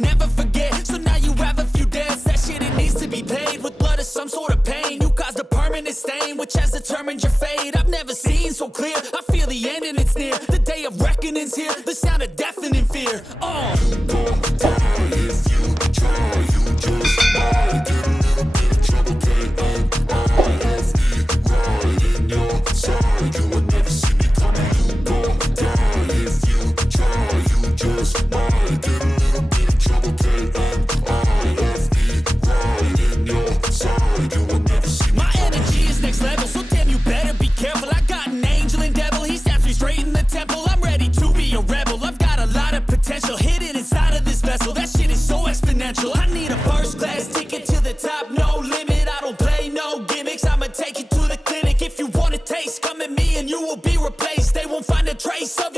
never forget. So now you have a few debts, that shit it needs to be paid with blood or some sort of pain. You caused a permanent stain, which has determined your fate. I've never seen so clear, I feel the end and it's near. The day of reckoning's here, the sound of deafening fear. You gon' die if you try, you just might get a little bit of trouble, pay. And I have me right in your side, you will never see me coming. You gon' die if you try, you just might get a little bit of trouble, pay. And I have me right in your side, you will never see me. My energy is next level, so damn you better be careful. I got an angel and devil, he snaps me straight in the temple. I'm ready to be a rebel, I've got a lot of potential hidden inside of this vessel. That shit is so exponential. I need a first class ticket to the top, no limit. I don't play no gimmicks, I'ma take you to the clinic. If you want a taste, come at me and you will be replaced. They won't find a trace of